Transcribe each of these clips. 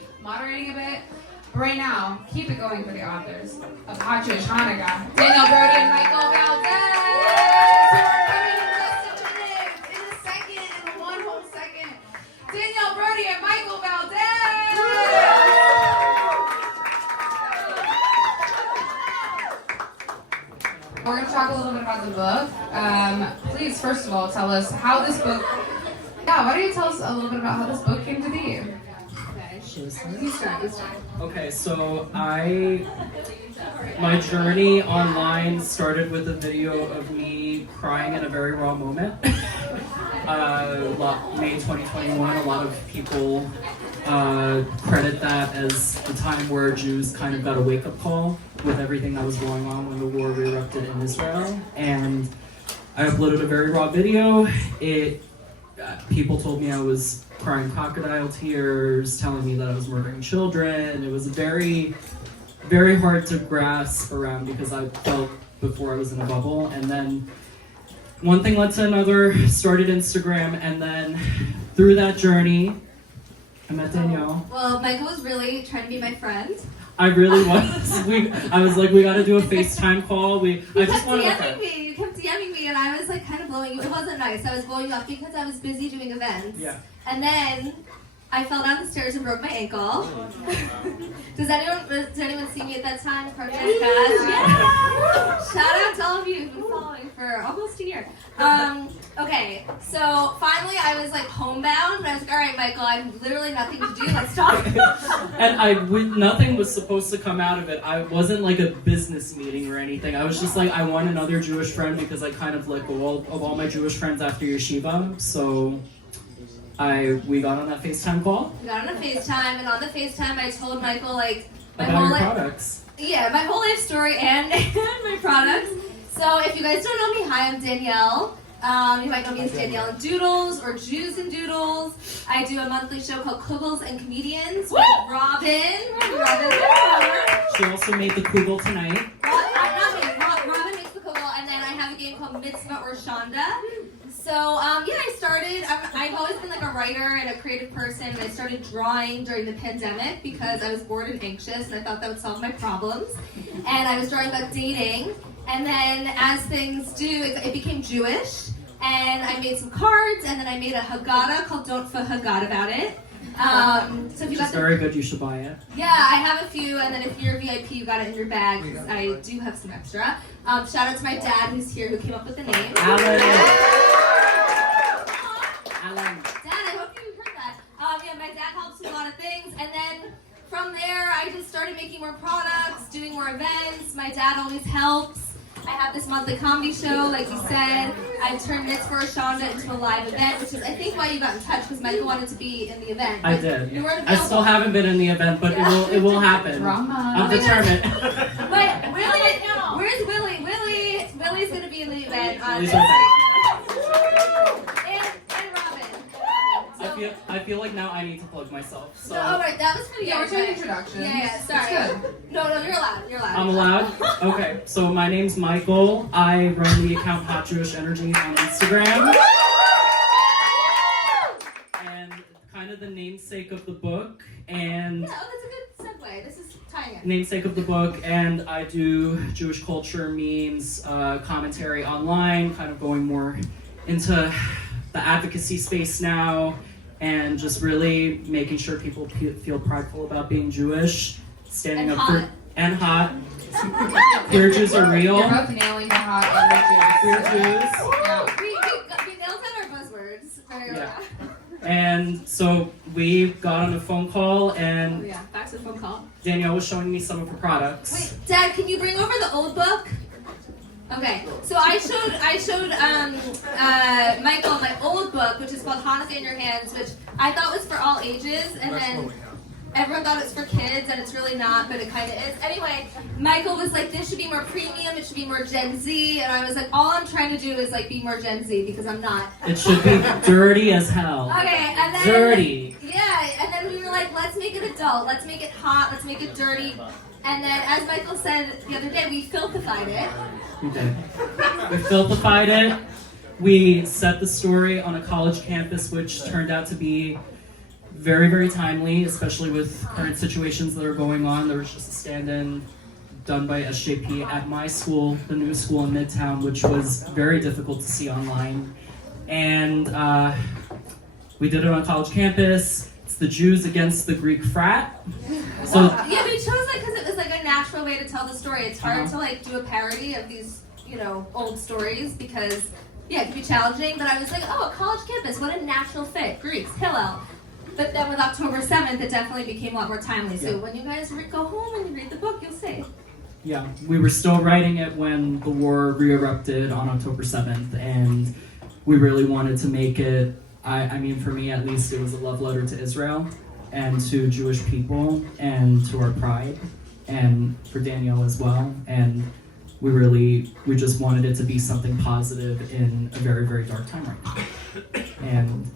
be moderating a bit. But right now, keep it going for the authors of Hot Jewish Hanukkah, Danielle Brody and Michael Valdez, who are coming in just a minute, in a second, in one whole second. Danielle Brody and Michael Valdez! We're going to talk a little bit about the book. Please, first of all, tell us how this book... Yeah, why don't you tell us a little bit about how this book came to be? You start. Okay, so my journey online started with a video of me crying in a very raw moment. May 2021, a lot of people credit that as the time where Jews kind of got a wake-up call with everything that was going on when the war erupted in Israel. And I uploaded a very raw video. People told me I was crying crocodile tears, telling me that I was murdering children. It was very, very hard to grasp around because I felt before I was in a bubble. And then one thing led to another, started Instagram, and then through that journey, I met Danielle. Well, Michael was really trying to be my friend. I really was. I was like, we gotta do a FaceTime call. You kept DMing me, and I was like kind of blowing you. It wasn't nice. I was blowing you up because I was busy doing events. Yeah. And then I fell down the stairs and broke my ankle. Does anyone see me at that time? Yeah. Shout out to all of you who've been following for almost a year. Okay, so finally I was like homebound, but I was like, all right, Michael, I have literally nothing to do. Let's talk. And nothing was supposed to come out of it. I wasn't like a business meeting or anything. I was just like, I want another Jewish friend because I kind of let go of all my Jewish friends after yeshiva. So we got on that FaceTime call. We got on a FaceTime, and on the FaceTime I told Michael like my about whole your products. Yeah, my whole life story and my products. So if you guys don't know me, hi, I'm Danielle. You might know me as Danielle and Doodles or Jews and Doodles. I do a monthly show called Kugels and Comedians with Robin. She also made the kugel tonight. Robin makes the kugel, and then I have a game called Mitzvah or Shonda. So, I started, I've always been like a writer and a creative person, and I started drawing during the pandemic because I was bored and anxious, and I thought that would solve my problems. And I was drawing about dating, and then as things do, it became Jewish, and I made some cards, and then I made a Haggadah called Don't Forget About It. So if you got very good, you should buy it. Yeah, I have a few, and then if you're a VIP, you got it in your bag. I do have some extra. Shout out to my dad who's here who came up with the name. Alan. Dad, I hope you heard that. My dad helps with a lot of things, and then from there, I just started making more products, doing more events. My dad always helps. I have this monthly comedy show, like you said. I turned Mitzvah or Shonda into a live event, which is, I think, why you got in touch, because Michael wanted to be in the event. I did. You weren't I still haven't been in the event, but it will happen. Drama. I'm determined. But where's Willie? Willie's going to be in the event. And Robin. I feel like now I need to plug myself. So. No, right, that was for the we're doing introductions. Yeah, sorry. No, you're allowed. I'm allowed? Okay, so my name's Michael. I run the account Hot Jewish Energy on Instagram. And kind of the namesake of the book. And that's a good segue. This is tying it. Namesake of the book, and I do Jewish culture, memes, commentary online, kind of going more into the advocacy space now, and just really making sure people feel prideful about being Jewish, standing up for and hot. Queer Jews are real. You're both nailing the hot and the Jews. Queer Jews. Yeah. We nailed down our buzzwords. Very well. And so we got on a phone call, and back to the phone call. Danielle was showing me some of her products. Wait, Dad, can you bring over the old book? Okay, so I showed Michael my old book, which is called Hanukkah in Your Hands, which I thought was for all ages, and then everyone thought it's for kids, and it's really not, but it kind of is. Anyway, Michael was like, this should be more premium, it should be more Gen Z, and I was like, all I'm trying to do is like be more Gen Z, because I'm not. It should be dirty as hell. Okay, and then... Dirty. Yeah, and then we were like, let's make it adult, let's make it hot, let's make it dirty. And then, as Michael said the other day, we filthified it. We did. We filthified it. We set the story on a college campus, which turned out to be very, very timely, especially with current situations that are going on. There was just a stand-in done by SJP at my school, the new school in Midtown, which was very difficult to see online. And we did it on college campus. It's the Jews against the Greek frat. So yeah, we chose it because it was like a natural way to tell the story. It's hard to like do a parody of these, old stories because, yeah, it can be challenging. But I was like, oh, a college campus, what a natural fit. Greeks, Hillel. But then with October 7th, it definitely became a lot more timely. So when you guys go home and you read the book, you'll see. Yeah, we were still writing it when the war re-erupted on October 7th, and we really wanted to make it, I mean, for me at least, it was a love letter to Israel and to Jewish people and to our pride, and for Danielle as well. And we just wanted it to be something positive in a very, very dark time right now. And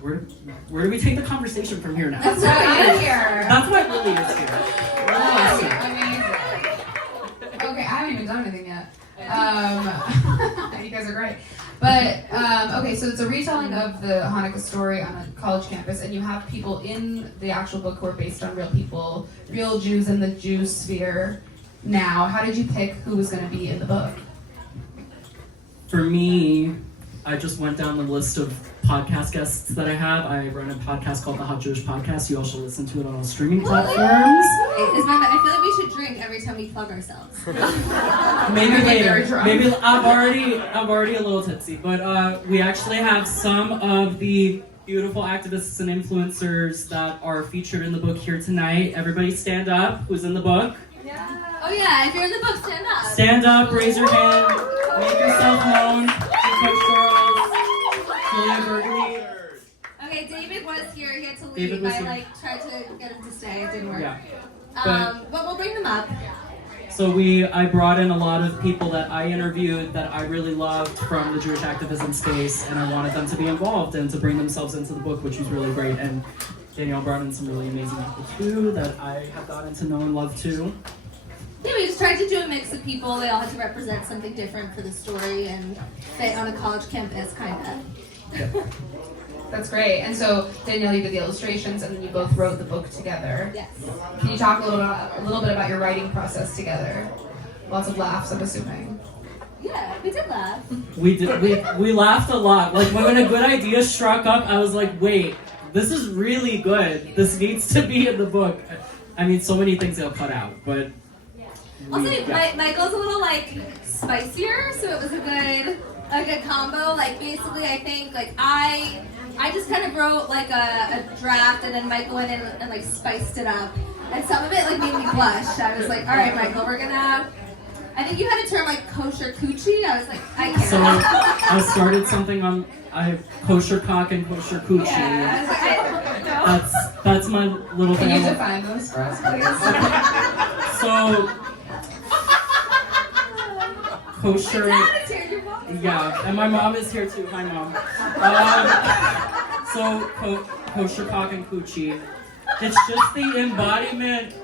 where do we take the conversation from here now? That's why I'm here. That's why Lily is here. Oh, amazing. Okay, I haven't even done anything yet. You guys are great. But, okay, so it's a retelling of the Hanukkah story on a college campus, and you have people in the actual book who are based on real people, real Jews in the Jew sphere. Now, how did you pick who was going to be in the book? For me, I just went down the list of podcast guests that I have. I run a podcast called the Hot Jewish Podcast. You all should listen to it on all streaming platforms. I feel like we should drink every time we plug ourselves. Maybe later. Maybe I'm already a little tipsy, but we actually have some of the beautiful activists and influencers that are featured in the book here tonight. Everybody stand up. Who's in the book? Yeah. Oh yeah, if you're in the book, stand up. Stand up, raise your hand, make yourself known. Okay, David was here. He had to David leave. was I here. tried to get him to stay. It didn't work. Yeah. But we'll bring them up. So I brought in a lot of people that I interviewed that I really loved from the Jewish activism space, and I wanted them to be involved and to bring themselves into the book, which was really great. And Danielle brought in some really amazing people too that I have gotten to know and love too. Yeah, we just tried to do a mix of people. They all had to represent something different for the story and fit on a college campus, kind of. Yep. That's great. And so, Danielle, you did the illustrations, and then you both wrote the book together. Yes. Can you talk a little bit about your writing process together? Lots of laughs, I'm assuming. Yeah, we did laugh. We laughed a lot. Like when a good idea struck up, I was like, wait, this is really good. This needs to be in the book. I mean, so many things they'll cut out, but. Also, Michael's a little spicier, so it was a good combo. Like basically, I think I just kind of wrote a draft, and then Michael went in and spiced it up, and some of it made me blush. I was like, all right, Michael, we're gonna. I think you had a term kosher coochie. I was like, I can't. So I started something on kosher cock and kosher coochie. Yeah, I was like, I don't know. That's my little thing. Can you define those for us, please? So kosher. Yeah, and my mom is here too. Hi, Mom. Kosher cock and coochie. It's just the embodiment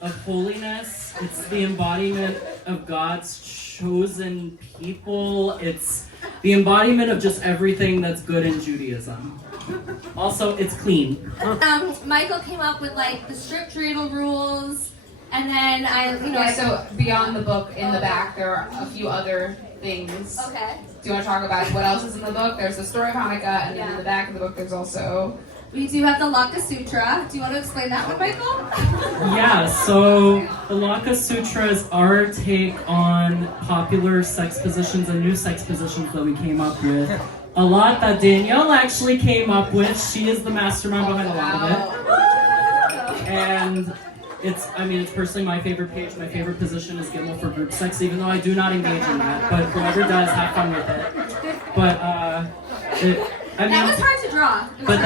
of holiness. It's the embodiment of God's chosen people. It's the embodiment of just everything that's good in Judaism. Also, it's clean. Michael came up with the strict dreidel rules, and then So beyond the book, in the back, there are a few other things. Okay. Do you want to talk about what else is in the book? There's the story of Hanukkah, and then in the back of the book, there's also. We do have the Laka Sutra. Do you want to explain that one, Michael? Yeah, so the Laka Sutra is our take on popular sex positions and new sex positions that we came up with. A lot that Danielle actually came up with. She is the mastermind behind a lot of it. And it's personally my favorite page. My favorite position is Gimel for group sex, even though I do not engage in that. But whoever does, have fun with it. But, that was hard to draw. But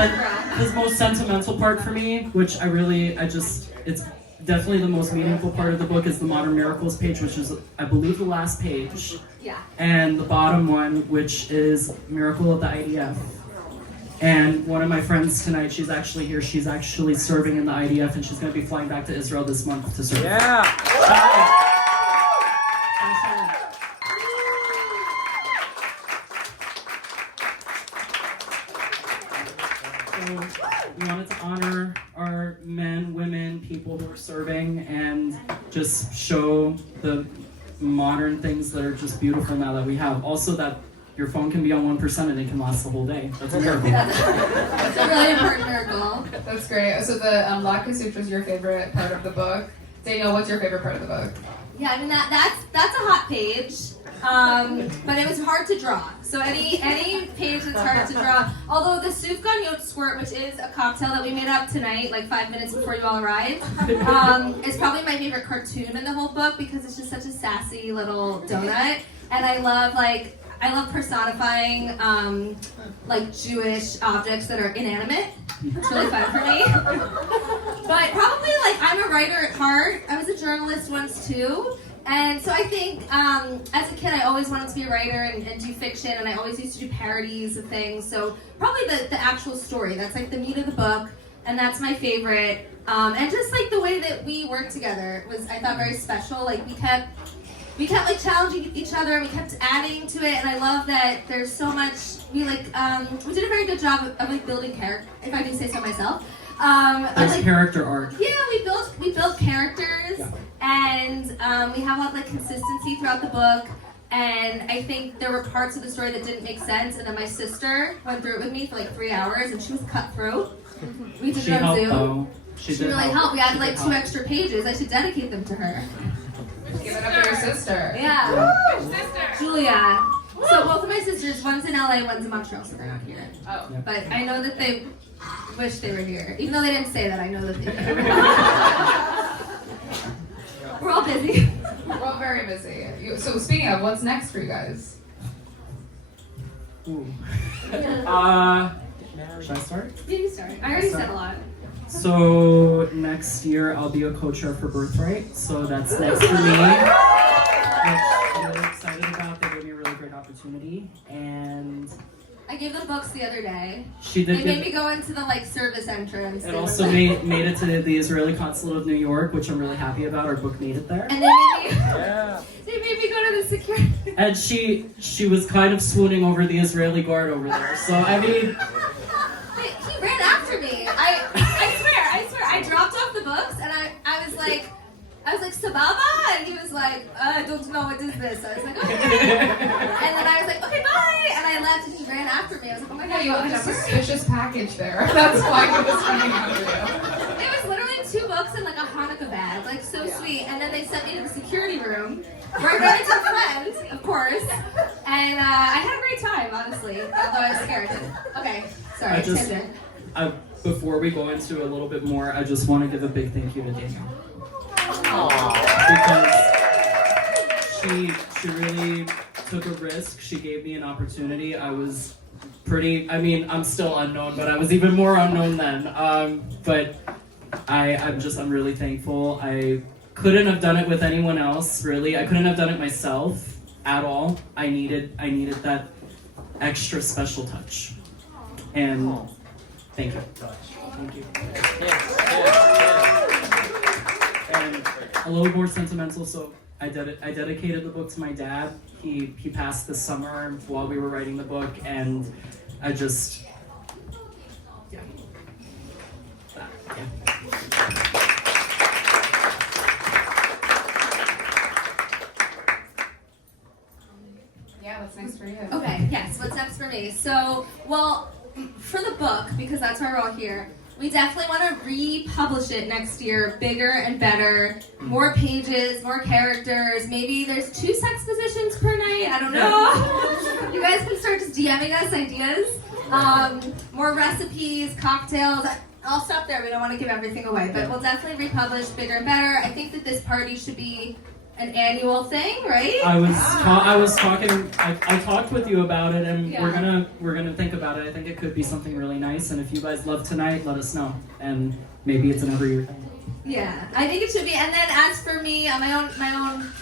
the most sentimental part for me, which it's definitely the most meaningful part of the book, is the Modern Miracles page, which is, I believe, the last page. Yeah. And the bottom one, which is Miracle of the IDF. And one of my friends tonight, she's actually here. She's actually serving in the IDF, and she's going to be flying back to Israel this month to serve. Yeah. So we wanted to honor our men, women, people who are serving, and just show the modern things that are just beautiful now that we have. Also that your phone can be on 1% and it can last the whole day. That's a miracle. That's a really important miracle. That's great. So the Laka Sutra is your favorite part of the book. Danielle, what's your favorite part of the book? Yeah, I mean that's a hot page, but it was hard to draw. So any page that's hard to draw. Although the Sufgan Yot Squirt, which is a cocktail that we made up tonight, like 5 minutes before you all arrived, is probably my favorite cartoon in the whole book because it's just such a sassy little donut, and I love personifying like Jewish objects that are inanimate. It's really fun for me. But probably like I'm a writer at heart. I was a journalist once too. And so I think as a kid I always wanted to be a writer and do fiction, and I always used to do parodies of things. So probably the actual story, that's like the meat of the book, and that's my favorite. And just like the way that we worked together was, I thought, very special. Like we kept like challenging each other, and we kept adding to it, and I love that there's so much, we did a very good job of like building character, if I do say so myself. There's like, character arc. Yeah, we built characters, and we have a lot of like consistency throughout the book, and I think there were parts of the story that didn't make sense, and then my sister went through it with me for like 3 hours, and she was cutthroat. We did it on Zoom. Though. She really helped. We added like 2 extra pages. I should dedicate them to her. Give it up for your sister. Yeah. Woo! Sister. Julia. So both of my sisters, one's in LA, one's in Montreal, so they're not here. Oh. But I know that they wish they were here. Even though they didn't say that, I know that they do. We're all busy. We're all very busy. So speaking of, what's next for you guys? Ooh. Should I start? You start. I already said a lot. So next year I'll be a co-chair for Birthright, so that's next for me, which I'm really excited about. They gave me a really great opportunity, and I gave them books the other day. she did. They made me go into the like service entrance. It also made it to the Israeli Consulate of New York, which I'm really happy about. Our book made it there. And they made me go to the security. And she was kind of swooning over the Israeli guard over there. So I mean, He ran after me. I swear. I dropped off the books and I was like, Sababa? And he was like, I don't know, what is this? I was like, okay. And then I was like, okay, bye. And I left and he ran after me. I was like, oh my Yeah, God, you you have a have a suspicious package there. That's why he was running after you. It was literally 2 books and like a Hanukkah bag. Like, so sweet. And then they sent me to the security room where I ran into a friend, of course. And I had a great time, honestly. Although I was scared. Okay, sorry. Tangent. Before we go into a little bit more, I just want to give a big thank you to Danielle. Because she really took a risk. She gave me an opportunity. I was I'm still unknown, but I was even more unknown then. But I'm really thankful. I couldn't have done it with anyone else, really. I couldn't have done it myself at all. I needed that extra special touch. And thank you. Thank you. And a little more sentimental, so I dedicated the book to my dad. He passed this summer while we were writing the book, and I just, yeah. Yeah, what's next for you? Okay, yes, what's next for me? So, well, for the book, because that's why we're all here, we definitely want to republish it next year, bigger and better, more pages, more characters, maybe there's 2 sex positions per night, I don't know. You guys can start just DMing us ideas. More recipes, cocktails. I'll stop there, we don't want to give everything away, but we'll definitely republish bigger and better. I think that this party should be an annual thing, right? I talked with you about it, and Yeah. we're gonna think about it. I think it could be something really nice, and if you guys love tonight, let us know, and maybe it's an every year thing. Yeah, I think it should be. And then as for me, on my own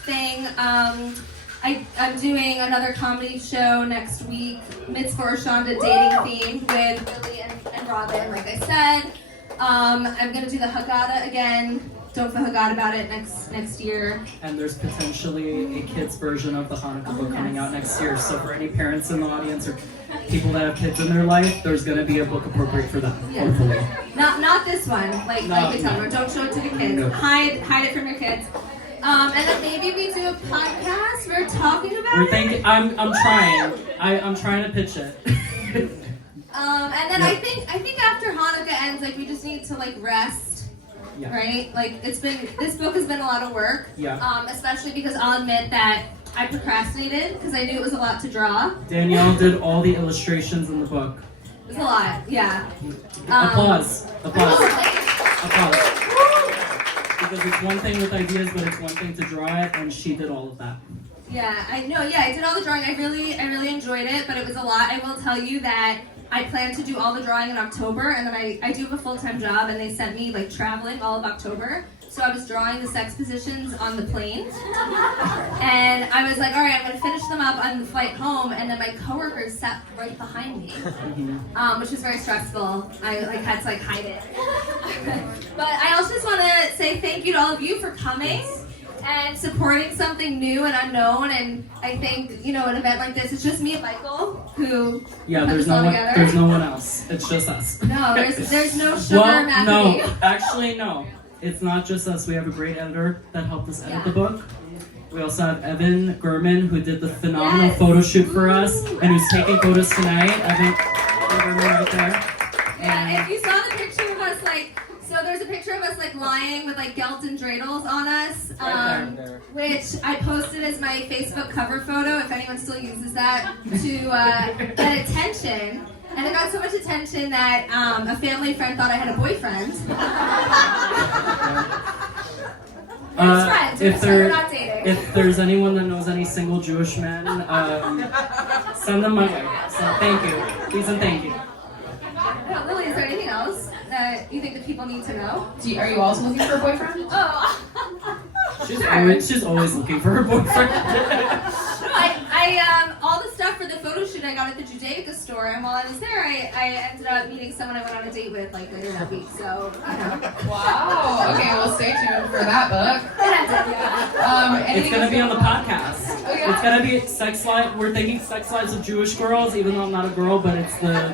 thing, I'm doing another comedy show next week, Mitzvah or Shonda dating themed with Billy and Robin, like I said. I'm gonna do the Haggadah again. Don't forget about it next year. And there's potentially a kid's version of the Hanukkah book coming out next year. So for any parents in the audience or people that have kids in their life, there's gonna be a book appropriate for them, Yeah. hopefully. Not this one. Like we tell them, don't show it to the kids. No. Hide it from your kids. And then maybe we do a podcast. We're talking about We're it. thinking. I'm trying. I'm trying to pitch it. And then I think after Hanukkah ends, like we just need to like rest, Yeah. right? Like this book has been a lot of work. Yeah. Especially because I'll admit that I procrastinated because I knew it was a lot to draw. Danielle did all the illustrations in the book. It was a lot, yeah. Applause. Applause. Oh, Applause. Because it's one thing with ideas, but it's one thing to draw it, and she did all of that. yeah, I know. Yeah, I did all the drawing. I really enjoyed it, but it was a lot. I will tell you that I plan to do all the drawing in October, and then I do have a full-time job, and they sent me like traveling all of October. So I was drawing the sex positions on the plane, and I was like, all right, I'm gonna finish them up on the flight home, and then my coworkers sat right behind me, which was very stressful. I like had to like hide it. But I also just want to say thank you to all of you for coming and supporting something new and unknown. And I think, you know, an event like this, it's just me and Michael who Yeah, put there's this all no one. together. There's no one else. It's just us. No, there's no sugar Well, Mackey. no, actually, no. It's not just us. We have a great editor that helped us edit Yeah. the book. We also have Evan Gurman, who did the phenomenal Yes. photo shoot for us, and who's taking photos tonight. Evan Gurman right there. Yeah, if you saw the picture of us, like, so there's a picture of us like lying with like gelt and dreidels on us, which I posted as my Facebook cover photo, if anyone still uses that, to get attention. And it got so much attention that a family friend thought I had a boyfriend. We're just friends. We're not dating. If there's anyone that knows any single Jewish men, send them my way. So thank you. Please and thank you. Lily, is there anything else that you think that people need to know? Are you also looking for a boyfriend? Oh. She's always looking for her boyfriend. All the stuff for the photo shoot I got at the Judaica store, and while I was there, I ended up meeting someone I went on a date with like later that week. So, you know. Wow. Okay, well, stay tuned for that book. It's gonna be on the podcast. Oh, yeah? It's gonna be sex life. We're thinking sex lives of Jewish girls, even though I'm not a girl, but it's the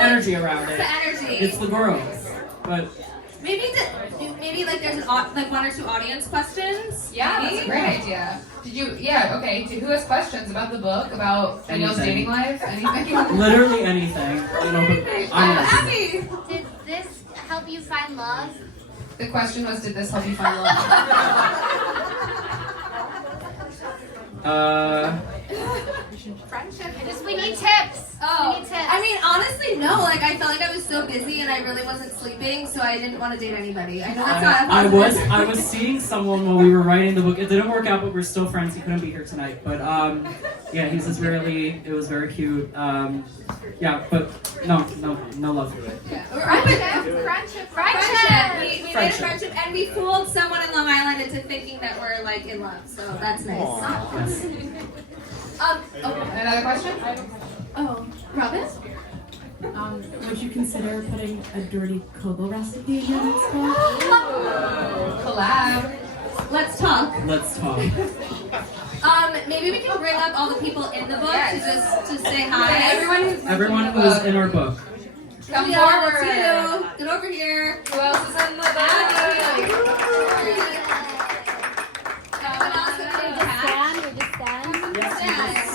energy around it. It's the energy. It's the girls. But Maybe like there's like one or two audience questions. Yeah, maybe? that's a great idea. Did you? Yeah. Okay. Who has questions about the book? About Danielle's Anything. dating life? Anything? literally anything. You know, but I'm I'm happy. Did this help you find love? The question was, did this help you find love? Friendship. We need tips. Oh, We need tips. I mean, honestly, no. Like, I felt like I was so busy and I really wasn't sleeping, so I didn't want to date anybody. I know that's not. I was seeing someone while we were writing the book. It didn't work out, but we're still friends. He couldn't be here tonight, but yeah, he's Israeli. It was very cute. Yeah, but no love. Yeah. Friendship. Friendship. We made a Friendship. friendship, and we fooled someone in Long Island into thinking that we're like in love. So that's nice. Yes. Another question? Oh, Robin? Would you consider putting a dirty Kobo recipe in your next book? Collab. Let's talk. Let's talk. Maybe we can bring up all the people in the book Yes. to say hi. Everyone who's in our book. Come Yeah, that's forward. you. Get over here. Who else is in the book? Someone else with a hat.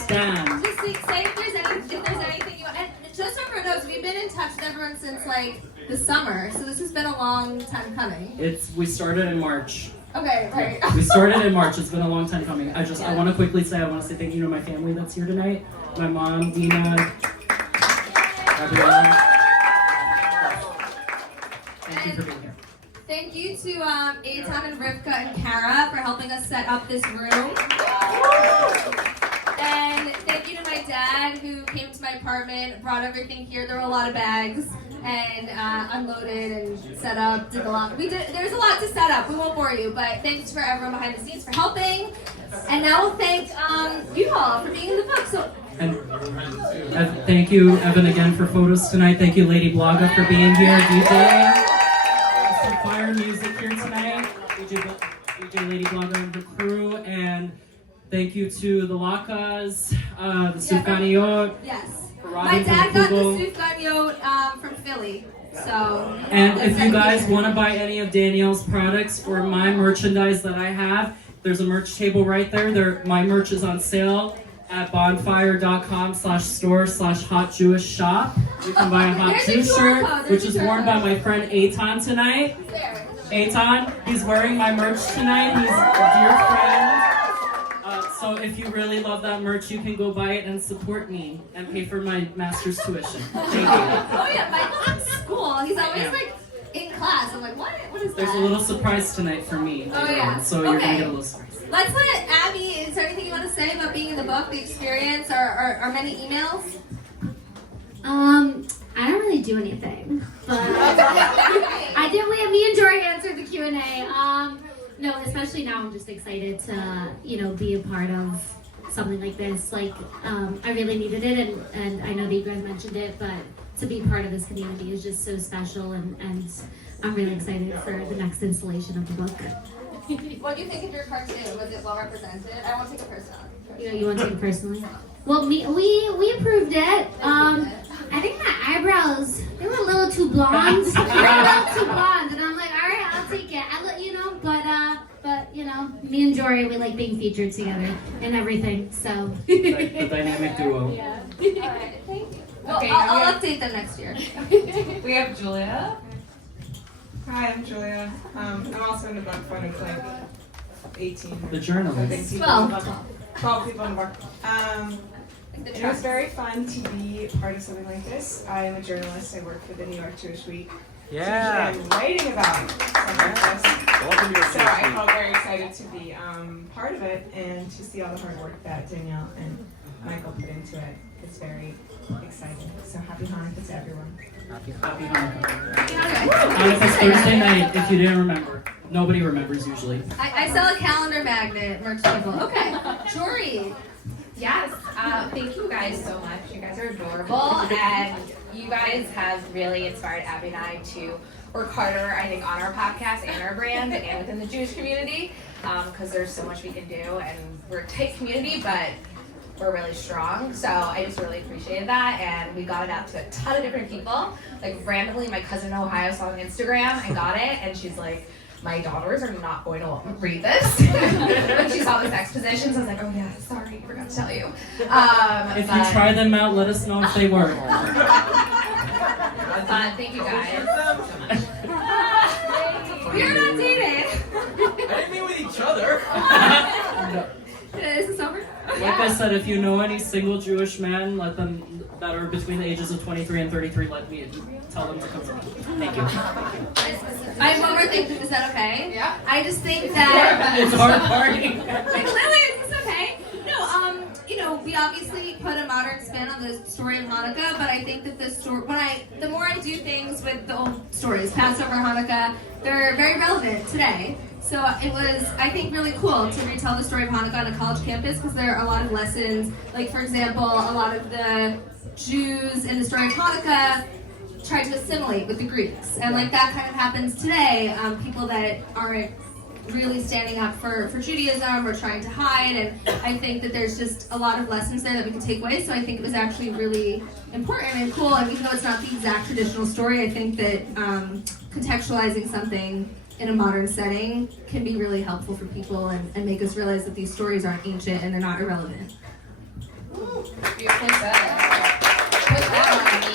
Stan. Just say if there's anything you want. And just so everyone knows, we've been in touch with everyone since like the summer, so this has been a long time coming. We started in March. Okay, right. We started in March. It's been a long time coming. I want to quickly say, I want to say thank you to my family that's here tonight. My mom, Dina, Gabriella. Thank you for being here. Thank you to Eitan and Rivka and Kara for helping us set up this room. And thank you to my dad who came to my apartment, brought everything here. There were a lot of bags and unloaded and set up. There's a lot to set up. We won't bore you, but thanks for everyone behind the scenes for helping. And now we'll thank you all for being in the book. So. And thank you, Evan, again for photos tonight. Thank you, Lady Blaga, for being here, DJing. Some fire music here tonight. DJ Lady Blaga and the crew. And thank you to the Lakas, the Sufganiyot, Yes. for My dad got the Sufganyo from Philly. So. And if you guys want to buy any of Danielle's products or my merchandise that I have, there's a merch table right there. My merch is on sale at bonfire.com/store/hotjewishshop. You can buy a hot Jewish shirt, which is worn by my friend Eitan tonight. Eitan, he's wearing my merch tonight. He's a dear friend. So if you really love that merch, you can go buy it and support me and pay for my master's tuition. Thank you. Oh yeah, Michael's in school. He's always like in class. I'm like, what is that? There's a little surprise tonight for me. Oh yeah. So you're gonna get a little surprise. Let's let Abby. Is there anything you want to say about being in the book, the experience, or many emails? I don't really do anything, but I did. Me and Jory answered the Q&A. No, especially now I'm just excited to, be a part of something like this. Like, I really needed it, and I know that you guys mentioned it, but to be part of this community is just so special, and I'm really excited for the next installation of the book. What do you think of your cartoon? Was it well represented? I won't take it personally. You want to take it personally? Well, we approved it. I think my eyebrows, they were a little too blonde. And I'm like, all right, I'll take it. I let you know, but me and Jory, we like being featured together and everything. So the dynamic duo. Yeah. All right, thank you. Well, Okay, I'll update them next year. We have Julia. Hi, I'm Julia. I'm also in the book, but it's like 18. The I journalist. think people 12 people in the book. It was very fun to be part of something like this. I am a journalist. I work for the New York Jewish Week. Yeah. I'm writing about something like this. Welcome to your So I felt very excited to be part of it and to see all the hard work that Danielle and Michael put into it. It's very exciting. So happy Hanukkah to everyone. Happy Hanukkah. Hanukkah's Thursday night, if you didn't remember. Nobody remembers usually. I sell a calendar magnet, merch table. Okay, Jory. Yes, thank you guys so much. You guys are adorable, and you guys have really inspired Abby and I to work harder, I think, on our podcast and our brand and within the Jewish community, because there's so much we can do, and we're a tight community, but we're really strong. So I just really appreciated that, and we got it out to a ton of different people. Like randomly, my cousin in Ohio saw on Instagram and got it, and she's like, my daughters are not going to read this. When she saw the sex positions, I was like, oh yeah, sorry, I forgot to tell you. If you try them out, let us know if they work. Thank you guys. We're not dating. I didn't mean with each other. Is this over? Like I said, if you know any single Jewish men, let them that are between the ages of 23 and 33, let me tell them to come to me. Thank you. I have one more thing. Is that okay? Yeah. I just think that It's our party. clearly it's okay. No, we obviously put a modern spin on the story of Hanukkah, but I think that the more I do things with the old stories, Passover, Hanukkah, they're very relevant today. So it was, I think, really cool to retell the story of Hanukkah on a college campus because there are a lot of lessons. Like, for example, a lot of the Jews in the story of Hanukkah tried to assimilate with the Greeks. And like that kind of happens today. People that aren't really standing up for Judaism or trying to hide. And I think that there's just a lot of lessons there that we can take away. So I think it was actually really important and cool. And even though it's not the exact traditional story, I think that contextualizing something in a modern setting can be really helpful for people and make us realize that these stories aren't ancient and they're not irrelevant. Beautifully said. Put that on me.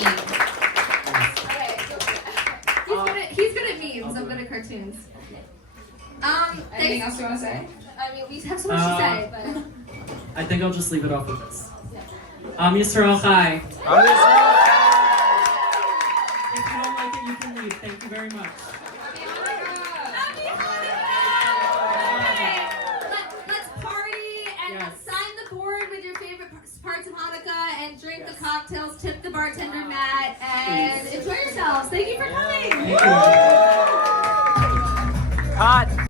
He's good at memes. I'm good at cartoons. Anything else you want to say? I mean, we have so much to say, but I think I'll just leave it off with this. Am Yisrael Chai. If you don't like it, you can leave. Thank you very much. let's party and sign the board with your favorite parts of Hanukkah and drink the cocktails, tip the bartender Matt, and enjoy yourselves. Thank you for coming. Thank you. Cut.